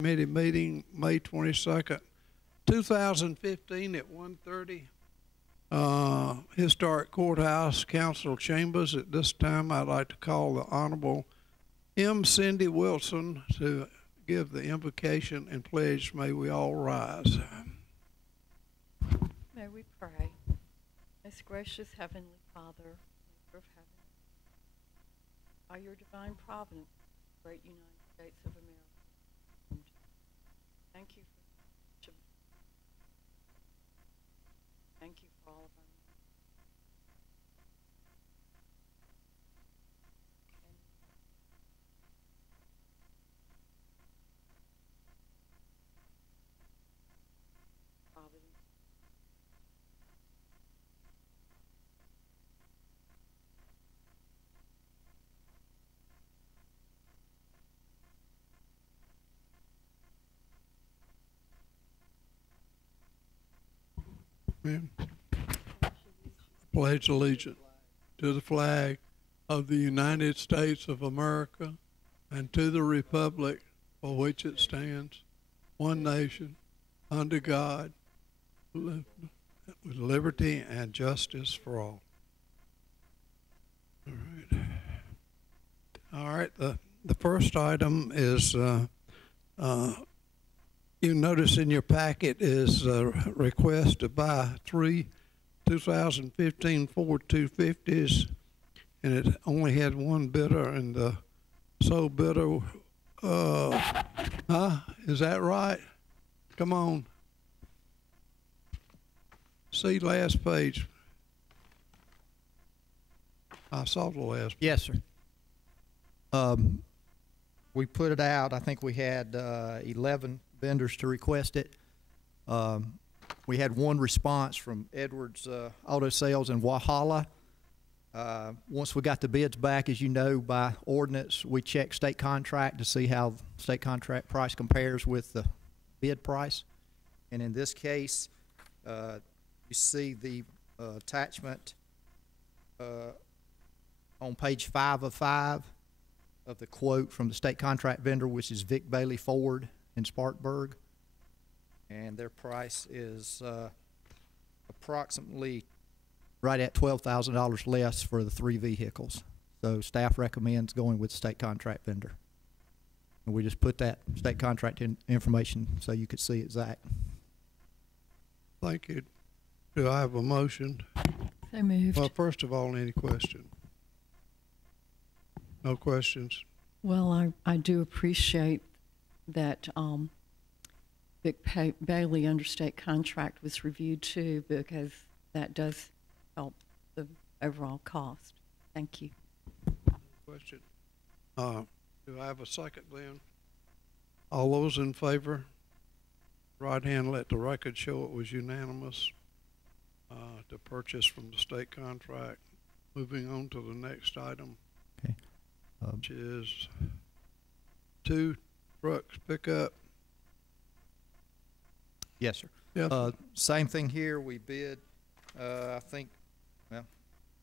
Committee meeting, May 22nd, 2015 at 1:30. Historic Courthouse, Council Chambers. At this time, I'd like to call the Honorable M. Cindy Wilson to give the invocation and pledge. May we all rise. May we pray. Most gracious Heavenly Father, Maker of heaven, by your divine providence, great United States of America, thank you for thank you for all of our providence. Amen. Pledge allegiance to the flag of the United States of America and to the republic for which it stands, one nation, under God, with liberty and justice for all. All right. The first item is you notice in your packet is a request to buy 3 2015 Ford 250s, and it only had one bidder, and the sole bidder, is that right? Come on. See last page. I saw the last page. Yes, sir. We put it out. I think we had 11 vendors to request it. We had one response from Edwards Auto Sales in Walhalla. Once we got the bids back, as you know, by ordinance, we check state contract to see how state contract price compares with the bid price. And in this case, you see the attachment on page 5 of 5 of the quote from the state contract vendor, which is Vic Bailey Ford in Spartanburg, and their price is approximately right at $12,000 less for the 3 vehicles. So staff recommends going with the state contract vendor, and we just put that state contract information so you could see exact. Thank you. Do I have a motion? So moved. Well, first of all, any question? No questions? Well, I do appreciate that Vic Bailey understate contract was reviewed too, because that does help the overall cost. Thank you. Question. Do I have a second then? All those in favor? Right hand, let the record show it was unanimous to purchase from the state contract. Moving on to the next item, Okay. Which is 2 trucks pickup. Yes, sir. Yes. Same thing here. We bid, I think, well,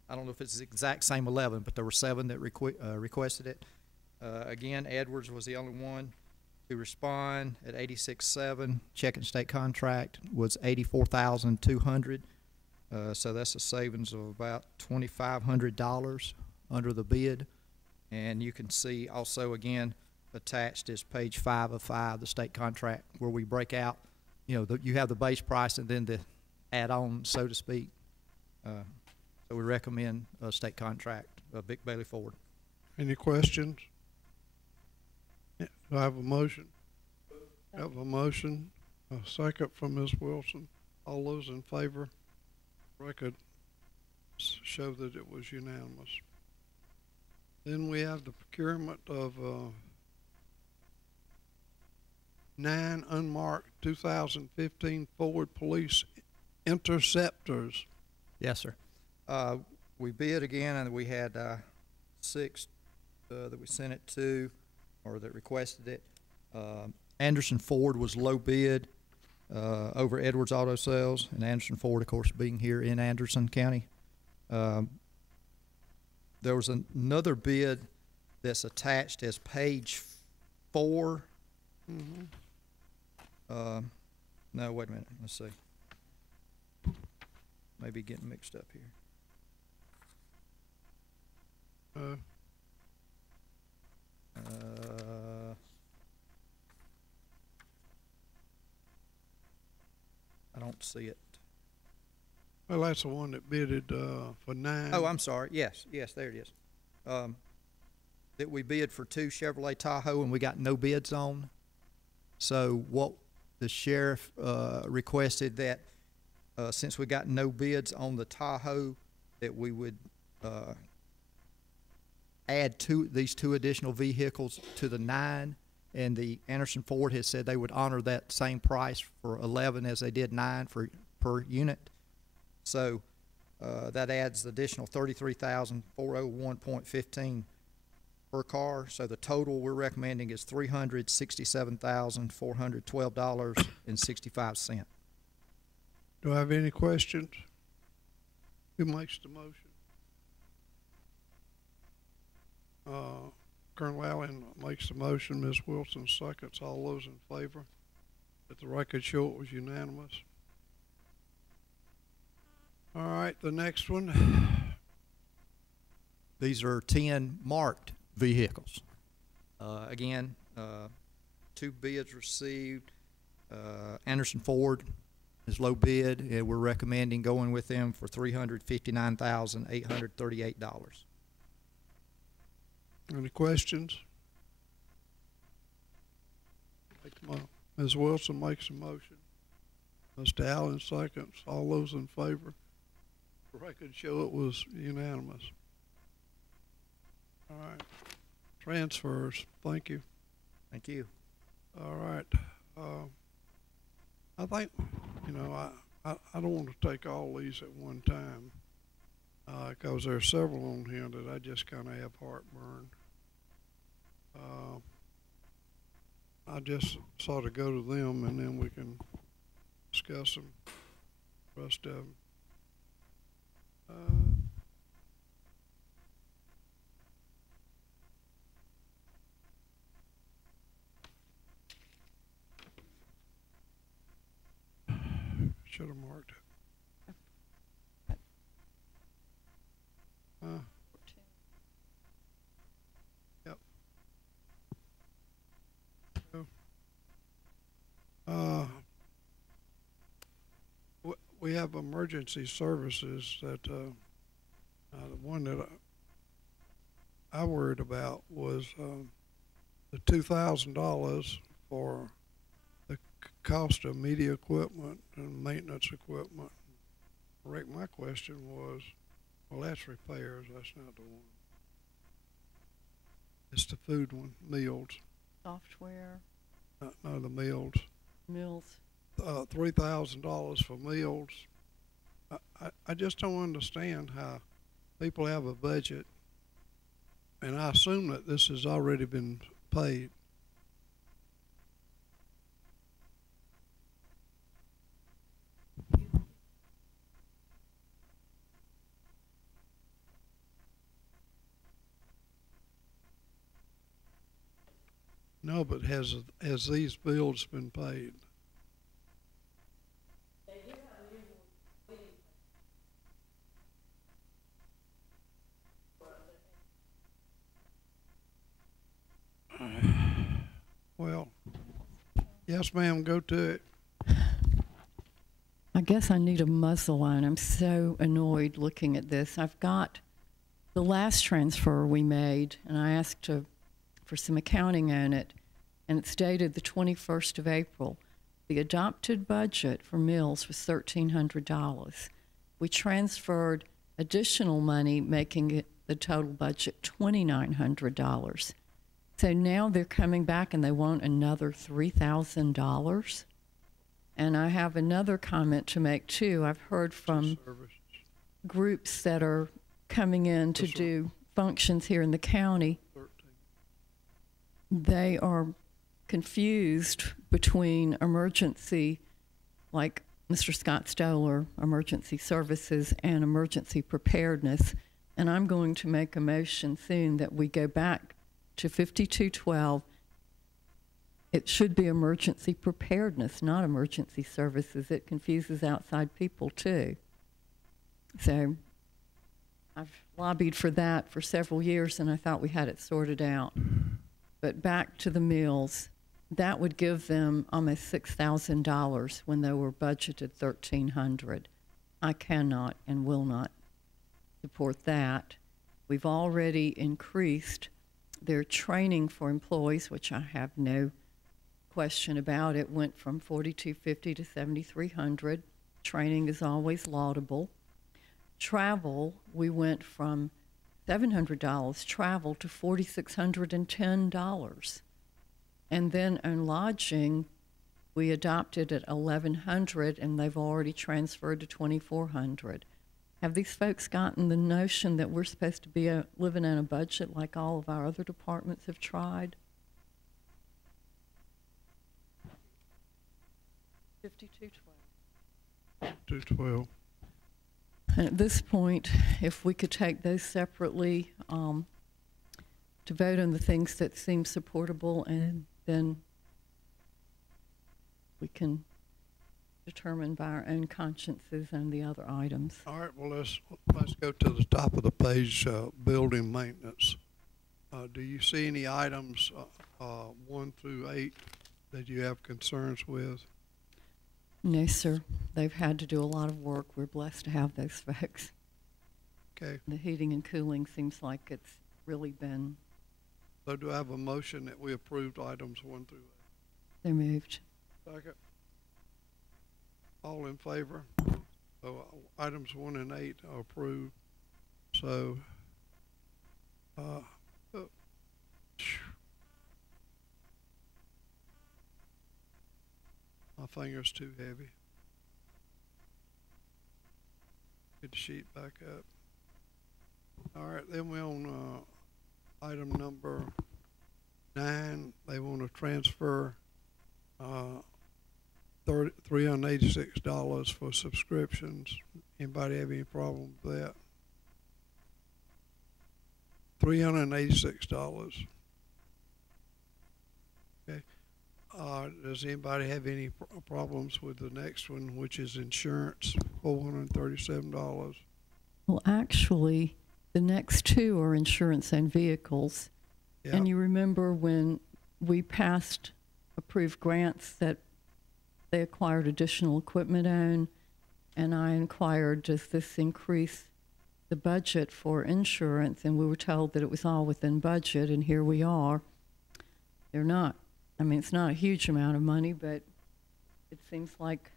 I don't know if it's the exact same 11, but there were 7 that requested it. Again, Edwards was the only one to respond at 86.7. Checking state contract was 84,200. So that's a savings of about $2,500 under the bid. And you can see also, again, attached is page 5 of 5, the state contract, where we break out, you know, you have the base price and then the add-on, so to speak. So we recommend a state contract, Vic Bailey Ford. Any questions? Yeah. Do I have a motion? I have a motion. A second from Ms. Wilson. All those in favor? Record show that it was unanimous. Then we have the procurement of 9 unmarked 2015 Ford Police Interceptors. Yes, sir. We bid again, and we had 6 that we sent it to, or that requested it. Anderson Ford was low bid over Edwards Auto Sales, and Anderson Ford, of course, being here in Anderson County. There was another bid that's attached as page 4 No, wait a minute, let's see. Maybe getting mixed up here. I don't see it. Well, that's the one that bidded, for 9. Oh, I'm sorry. Yes, there it is. That we bid for 2 Chevrolet Tahoe and we got no bids on. So what the sheriff requested that since we got no bids on the Tahoe, that we would add these 2 additional vehicles to the 9. And the Anderson Ford has said they would honor that same price for 11 as they did 9 per unit. So that adds additional $33,401.15 per car. So the total we're recommending is $367,412.65. Do I have any questions? Who makes the motion? Colonel Allen makes the motion. Ms. Wilson seconds. All those in favor? Let the record show it was unanimous. All right, the next one. These are 10 marked vehicles. Again, 2 bids received. Anderson Ford is low bid, and we're recommending going with them for $359,838. Any questions? Ms. Wilson makes a motion. Mr. Allen seconds. All those in favor? The record show it was unanimous. All right. Transfers. Thank you. Thank you. All right. I think, you know, I don't want to take all these at one time because there are several on here that I just kind of have heartburn. I just sort of go to them and then we can discuss them, the rest of them. Should have marked it. Yep. We have emergency services that the one that I worried about was the $2,000 for the cost of media equipment and maintenance equipment. Rick, my question was, well, that's repairs. That's not the one. It's the food one, meals. Software, No, the meals. mills. $3,000 for meals. I just don't understand how people have a budget, and I assume that this has already been paid. No, but has these bills been paid? Well, yes, ma'am, go to it. I guess I need a muzzle line. I'm so annoyed looking at this. I've got the last transfer we made, and I asked for some accounting on it, and it's dated the 21st of April. The adopted budget for meals was $1,300. We transferred additional money, making it the total budget $2,900. So now they're coming back and they want another $3,000. And I have another comment to make too. I've heard from groups that are coming in to do functions here in the county. They are confused between emergency, like Mr. Scott Stoller, emergency services, and emergency preparedness. And I'm going to make a motion soon that we go back to 5212. It should be emergency preparedness, not emergency services. It confuses outside people too. So I've lobbied for that for several years, and I thought we had it sorted out. But back to the meals, that would give them almost $6,000 when they were budgeted $1,300. I cannot and will not support that. We've already increased their training for employees, which I have no question about. It went from $4,250 to $7,300. Training is always laudable. Travel, we went from $700 travel to $4,610. And then on lodging, we adopted at $1,100, and they've already transferred to $2,400. Have these folks gotten the notion that we're supposed to be living in a budget like all of our other departments have tried? 5212. 212. And at this point, if we could take those separately to vote on the things that seem supportable, and then we can determine by our own consciences and the other items. All right, well, let's go to the top of the page, building maintenance. Do you see any items 1 through 8 that you have concerns with? No, sir. They've had to do a lot of work. We're blessed to have those folks. Okay. The heating and cooling seems like it's really been. So do I have a motion that we approved items 1 through 8? They're moved. Second. All in favor? So items 1 and 8 are approved. So, my finger's too heavy. Get the sheet back up. All right, then we're on item number 9. They want to transfer $386 for subscriptions. Anybody have any problem with that? $386. Okay. Does anybody have any problems with the next one, which is insurance, $437? Well, actually, the next two are insurance and vehicles. Yep. And you remember when we passed approved grants that they acquired additional equipment on, and I inquired, does this increase the budget for insurance? And we were told that it was all within budget, and here we are. They're not. I mean, it's not a huge amount of money, but it seems like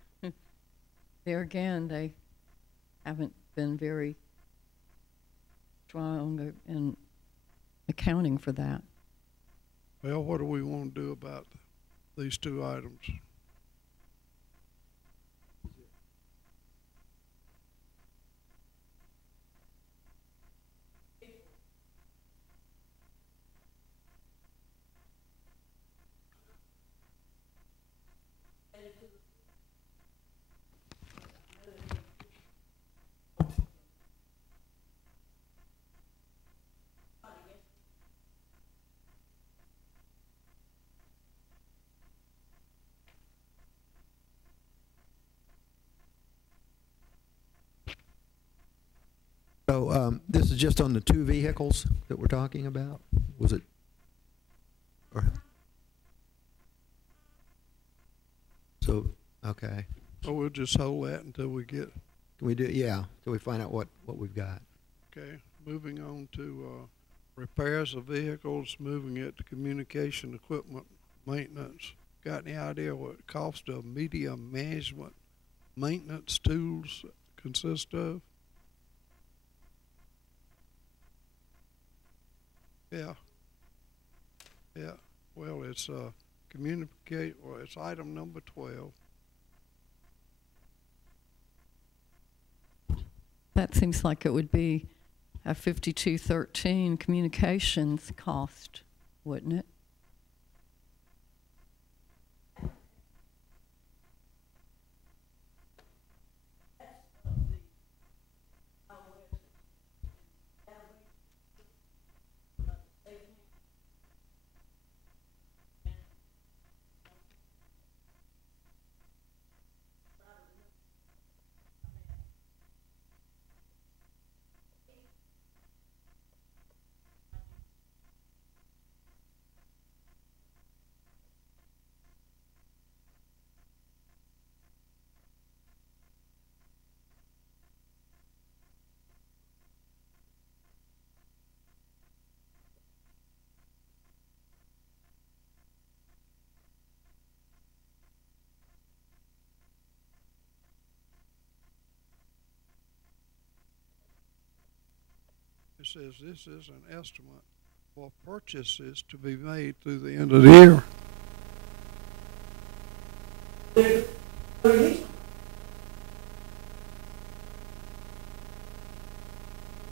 there again, they haven't been very strong in accounting for that. Well, what do we want to do about these two items? So this is just on the two vehicles that we're talking about? Was it? Or, so, okay. So we'll just hold that until we get. Can we do, yeah, till we find out what we've got. Okay, moving on to repairs of vehicles, moving it to communication equipment maintenance. Got any idea what the cost of media management maintenance tools consist of? Yeah. Yeah. Well, it's it's item number 12. That seems like it would be a 5213 communications cost, wouldn't it? says this is an estimate for purchases to be made through the end of the year.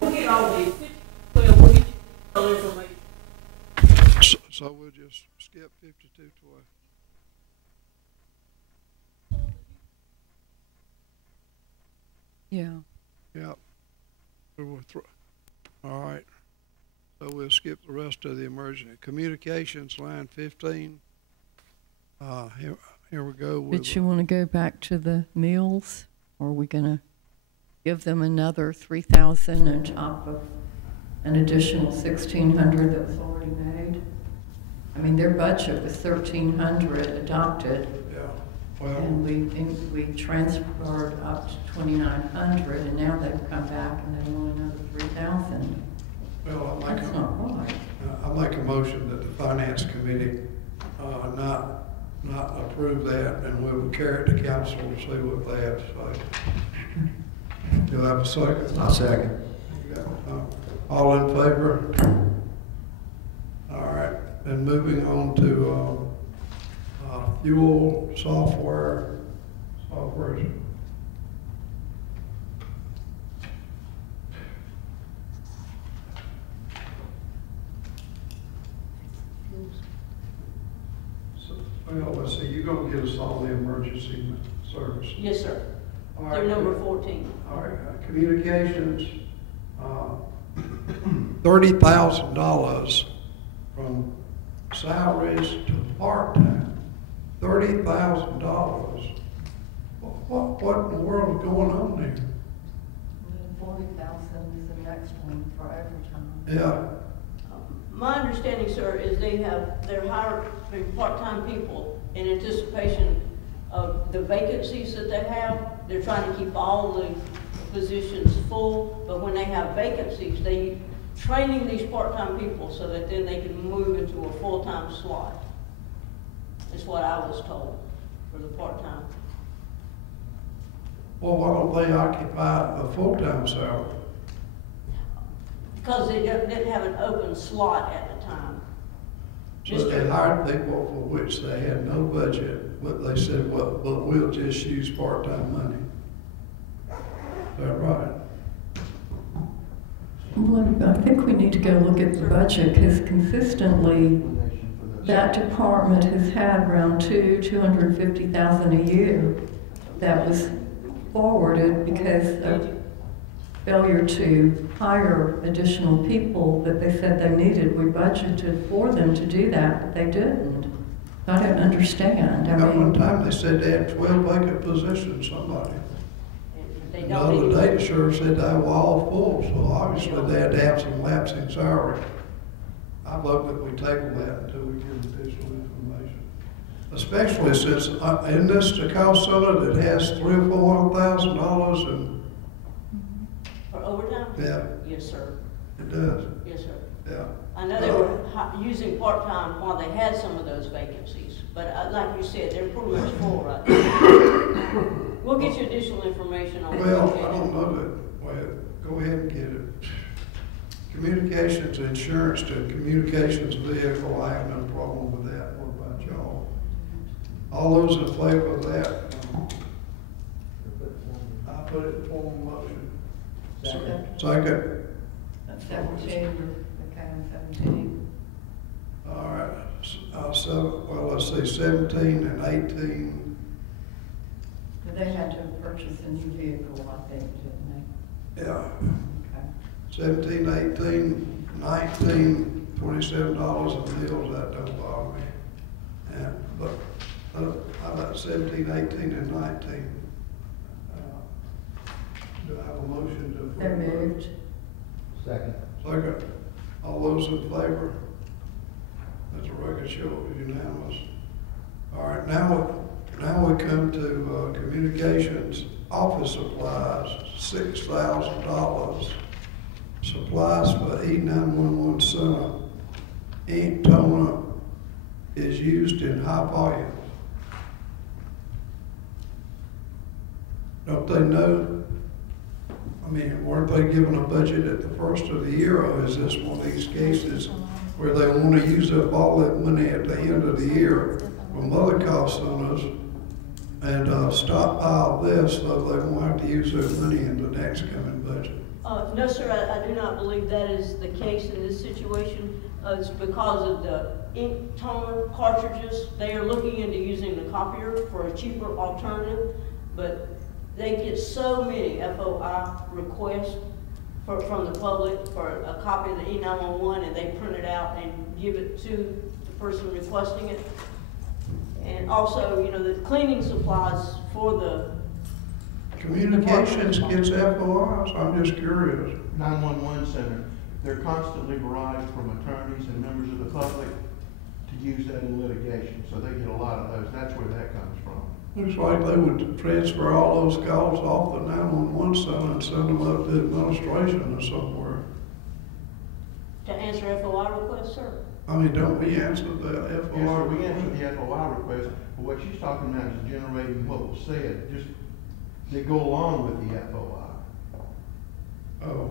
We'll get all these. Well, we'll get you all information. So we'll just skip 5212. Yeah. Yep. So all right. So we'll skip the rest of the emergency. Communications, line 15. Here we go with. But you want to go back to the meals, or are we going to give them another 3,000 on top of an additional 1,600 that was already made? I mean, their budget was 1,300 adopted, Yeah. Well, and we transferred up to 2,900, and now they've come back and they want another 3,000. well, That's not right. I make a motion that the finance committee, not approve that, and we will carry it to council to see what they have to say. Do I have a second? I'll second. All in favor? All right, then moving on to, fuel software. Well, let's see, you're gonna get us all the emergency service. Yes, sir. All They're right, number 14. all right, communications, $30,000 from salaries to part-time. $30,000. What in the world is going on there? 40,000 is the next one for overtime. Yeah, My understanding, sir, is they're hiring part-time people in anticipation of the vacancies that they have. They're trying to keep all the positions full, but when they have vacancies, they training these part-time people so that then they can move into a full-time slot. Is what I was told for the part-time. well, why don't they occupy a full-time salary? Because they didn't have an open slot at the time. So they hired people for which they had no budget, but they said, well, but we'll just use part-time money. Is that right? Well, I think we need to go look at the budget, because consistently, that department has had around $250,000 a year that was forwarded because of failure to hire additional people that they said they needed. We budgeted for them to do that, but they didn't. I don't understand. I At one mean, time, they said they had 12 vacant positions, somebody. They don't Another need data sure said they were all full, so obviously they had to have some lapse in salary. I vote that we table that until we get additional information. Especially since, isn't this the cost center that has $300,000 or $400,000 and, for overtime? yeah, Yes, sir. it does, Yes, sir. yeah. I know they were using part-time while they had some of those vacancies, but like you said, they're pretty much full right now. We'll get you additional information on Well, that. I don't know that, well, go ahead and get it. Communications insurance to communications vehicle, I have no problem with that. What about y'all? All those in favor of that? I put it in form of motion. Second. 17, okay, 17. All right, well, let's see, 17 and 18. But they had to purchase a new vehicle, I think, didn't Yeah, they? Okay. 17, 18, 19, $27 in meals, that don't bother me. And, but, how about 17, 18, and 19? Do I have a motion to? They're moved. Second. Second. All those in favor? Let the record show it was unanimous. All right, now we come to communications office supplies, $6,000. Supplies for E911 center, ink toner is used in high volume. Don't they know? I mean, weren't they given a budget at the first of the year, or is this one of these cases where they want to use up all that money at the end of the year from other cost centers and stockpile this so they won't have to use that money in the next coming budget? No, sir, I do not believe that is the case in this situation. It's because of the ink toner cartridges. They are looking into using the copier for a cheaper alternative, but they get so many FOI requests from the public for a copy of the E911, and they print it out and give it to the person requesting it. And also, you know, the cleaning supplies for the Communications gets FOIs, I'm just curious. 911 center, they're constantly barraged from attorneys and members of the public to use that in litigation, so they get a lot of those. That's where that comes from. Looks like they would transfer all those calls off the 911 center and send them up to administration or somewhere. to answer FOI requests, sir. I mean, don't we answer the Yes, FOI? sir, we answer the FOI request, but what she's talking about is generating what was said, just that go along with the FOI. Oh,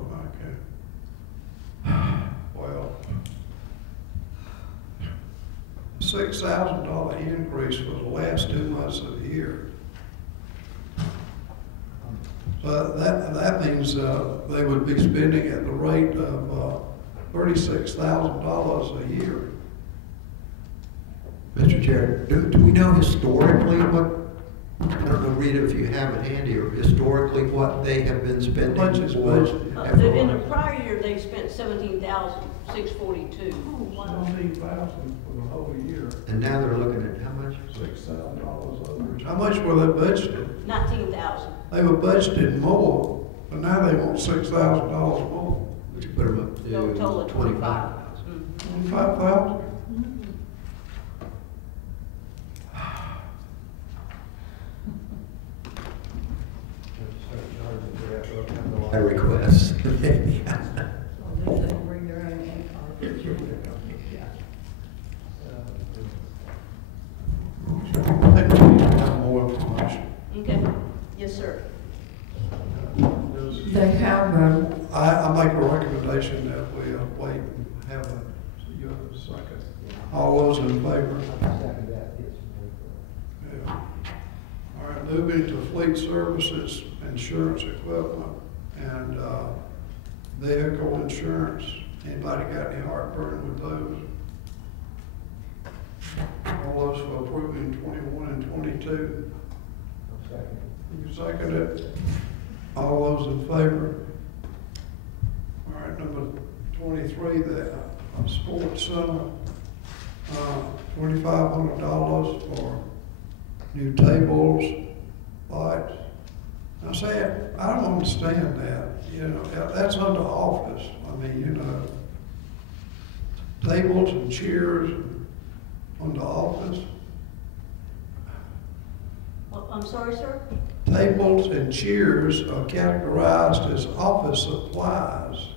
okay. Well, $6,000 increase for the last 2 months of the year. So that means they would be spending at the rate of $36,000 a year. Mr. Chair, do we know historically what, I don't know, Rita, if you have it handy, or historically what they have been spending for Budget's In the prior year, they spent $17,642. $17,000 for the whole year. And now they're looking at how much? $6,000 over. How much were they budgeted? $19,000. They were budgeted more, but now they want $6,000 more. Which put them up to No, total of 25. 25,000? I request. They need to have more information. Okay, yes, sir. They have, I make a recommendation that we wait and have you have a second. All those in favor? Yeah. All right, moving to fleet services, insurance equipment, and vehicle insurance. Anybody got any heartburn with those? All those for approving 21 and 22? You second it? All those in favor? All right, number 23, the sports center, $2,500 for new tables, lights. I say, I don't understand that, you know, that's under office. I mean, you know, tables and chairs under office. Well, I'm sorry, sir? Tables and chairs are categorized as office supplies.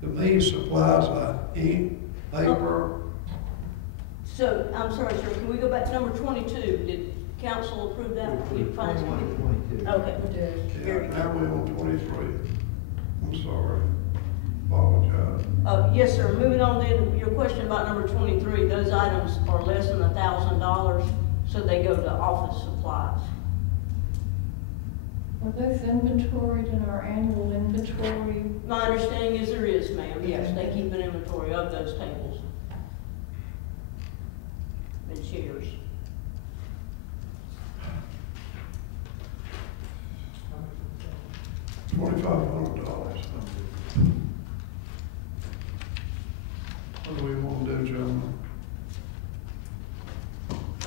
To me, supplies are ink, paper. So, I'm sorry, sir, can we go back to number 22? Did council approve that? You find it? Okay. Yeah, Very good. now we're on 23. I'm sorry. Apologize. Yes, sir. Moving on then, your question about number 23, those items are less than $1,000, so they go to office supplies. are those inventoried in our annual inventory? My understanding is there is, ma'am. Yes, they keep an inventory of those tables and chairs. $2,500. What do we want to do, gentlemen?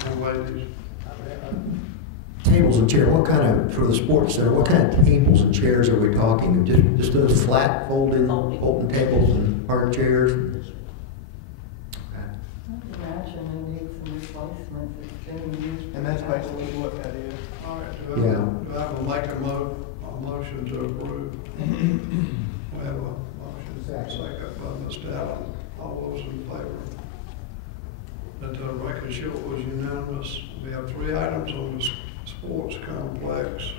And ladies? Tables and chairs, what kind of, for the sports center, what kind of tables and chairs are we talking? Just those flat folding tables and hard chairs? I imagine it needs some replacements. It's been used. And that's basically what that is. All right, Yeah. do I will make a motion to approve? We have a motion, second by Mr. Allen. All those in favor? Let the record show it was unanimous. We have 3 items on this sports complex.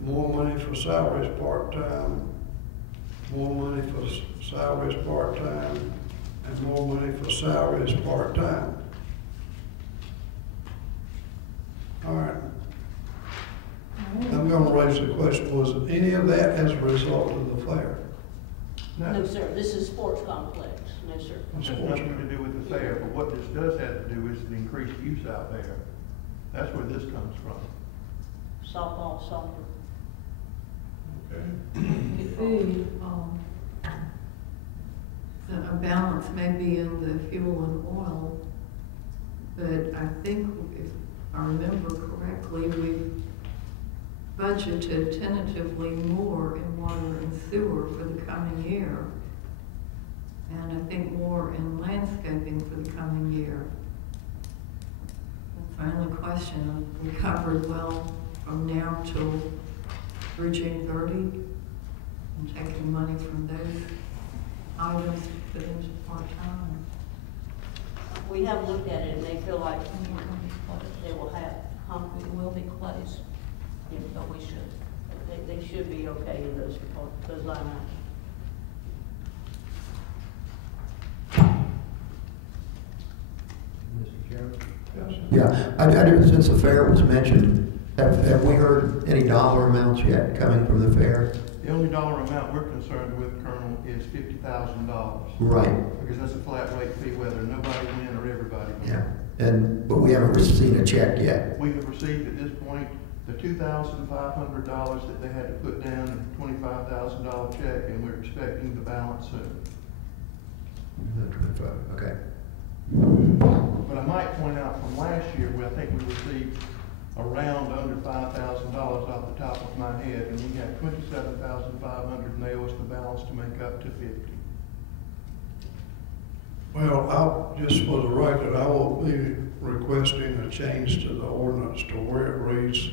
more money for salaries part-time, more money for salaries part-time, and more money for salaries part-time. All right. I'm gonna raise the question, was any of that as a result of the fair? No, sir, this is sports complex, no, sir. It has nothing to do with the fair, but what this does have to do is the increased use out there. That's where this comes from. Softball, soccer. Okay. Food, so a balance may be in the fuel and oil, but I think if I remember correctly, we budgeted tentatively more in water and sewer for the coming year. And I think more in landscaping for the coming year. That's my only question. We covered well from now till through June 30, and taking money from those items to put into part-time. We have looked at it and they feel like they will have, It will be closed, yeah, but we should. they should be okay in those line items. Mr. Chairman? Yes. Yeah, I do, since the fair was mentioned, have we heard any dollar amounts yet coming from the fair? The only dollar amount we're concerned with, Colonel, is $50,000. Right, Because that's a flat rate fee whether nobody win or everybody win. yeah, but we haven't seen a check yet. We have received at this point the $2,500 that they had to put down in a $25,000 check, and we're expecting the balance soon. Okay. But I might point out from last year, where I think we received around under $5,000 off the top of my head, and we had $27,500, and they owe us the balance to make up to $50,000. Well, just for the record, I will be requesting a change to the ordinance to where it reads,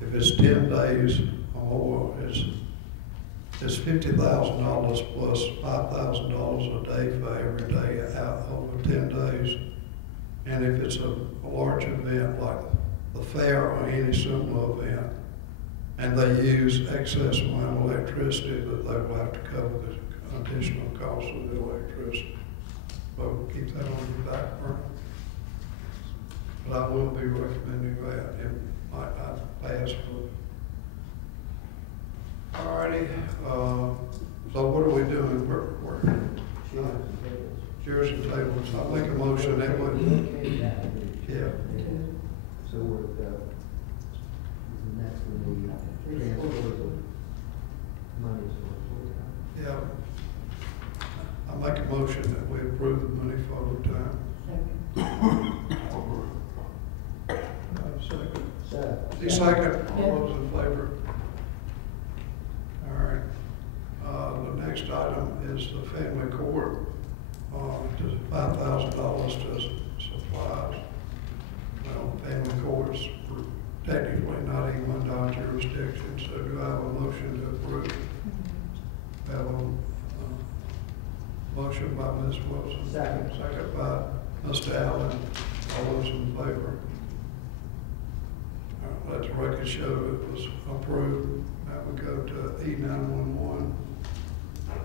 if it's 10 days or more, it's $50,000 plus $5,000 a day for every day out over 10 days. And if it's a large event like the fair or any similar event, and they use excess amount of electricity, that they will have to cover the additional cost of the electricity. But we'll keep that on the back burner. But I will be recommending that it might not pass. Alrighty, so what are we doing? Chairs and tables. I'll make a motion that would. Yeah. So we're, next one, the transfer of money. Yeah. I make a motion that we approve the money for overtime. Second. The second. All those in favor? All right. The next item is the family court. Just $5,000 to supplies. Well, family courts technically not even under our jurisdiction, so do I have a motion to approve? Have a motion by Ms. Wilson. Second. Second by Mr. Allen. All those in favor? Let the record show it was approved. Now we go to E911.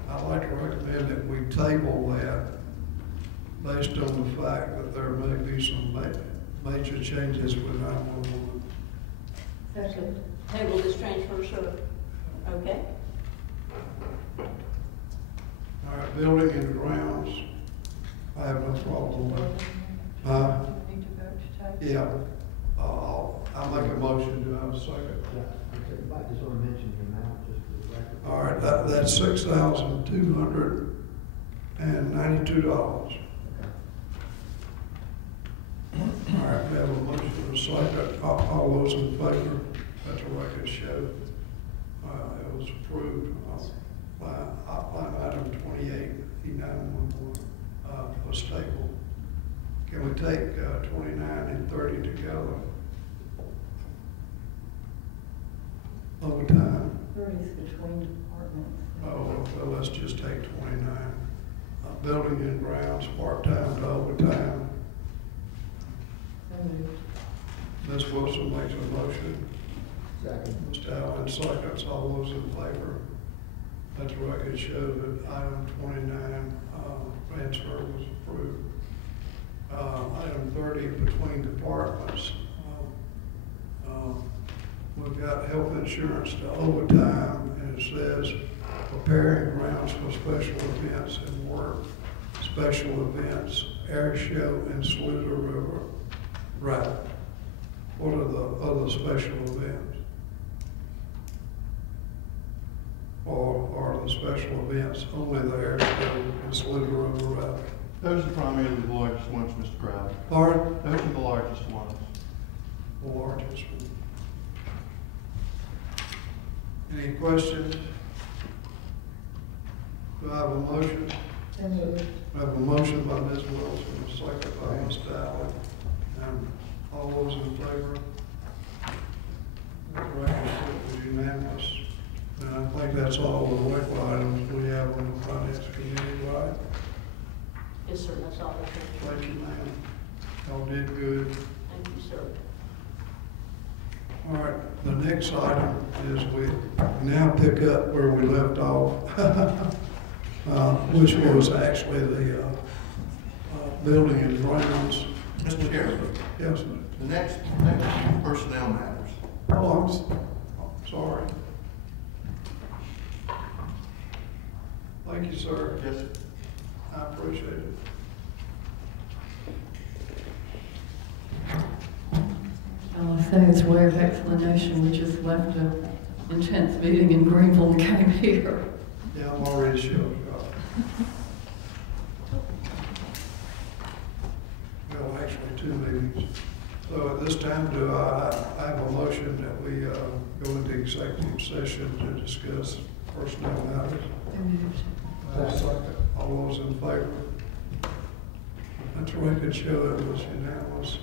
I'd like to recommend that we table that based on the fact that there may be some major changes with 911. Second. Table this transfer, sir. Okay. All right, building and grounds, I have no problem with. Need to vote to take? Yeah, I'll make a motion, do I have a second? Yeah, I just want to mention the amount just for the record. All right, that's $6,292. All right, we have a motion to second. All those in favor, let the record show. It was approved. Line item 28, E911, was tabled. Can we take 29 and 30 together? Overtime. 30 is between departments. Oh, well, let's just take 29. Building and grounds, part-time to overtime. So moved. Ms. Wilson makes a motion. Second. Mr. Allen seconds. All those in favor? Let the record show that item 29, transfer was approved. Item 30, between departments. We've got health insurance to overtime, and it says preparing grounds for special events and work, special events, air show, and Saluda River Ride. What are the other special events? Or are the special events only the air show and Saluda River Ride? Those are primarily the largest ones, Mr. Crowder. Pardon? Those are the largest ones. The largest one. Any questions? Do I have a motion? I have a motion by Ms. Wilson, a second by Mr. Allen. And all those in favor? The record is unanimous. And I think that's all the legal items we have on the finance committee, right? Yes, sir, that's all. Thank you, ma'am. Y'all did good. Thank you, sir. All right, the next item is we now pick up where we left off, which was actually the building and grounds. Mr. Chairman, Yes, sir. the next personnel matters. Oh, I'm sorry. Thank you, sir. Yes, sir. I appreciate it. I'll say it's way of explanation. We just left an intense meeting in Greenville and came here. Yeah, I'm already sure. Well, actually, 2 meetings. So at this time, do I have a motion that we go into executive session to discuss personnel matters? Second. All those in favor? Let the record show it was unanimous.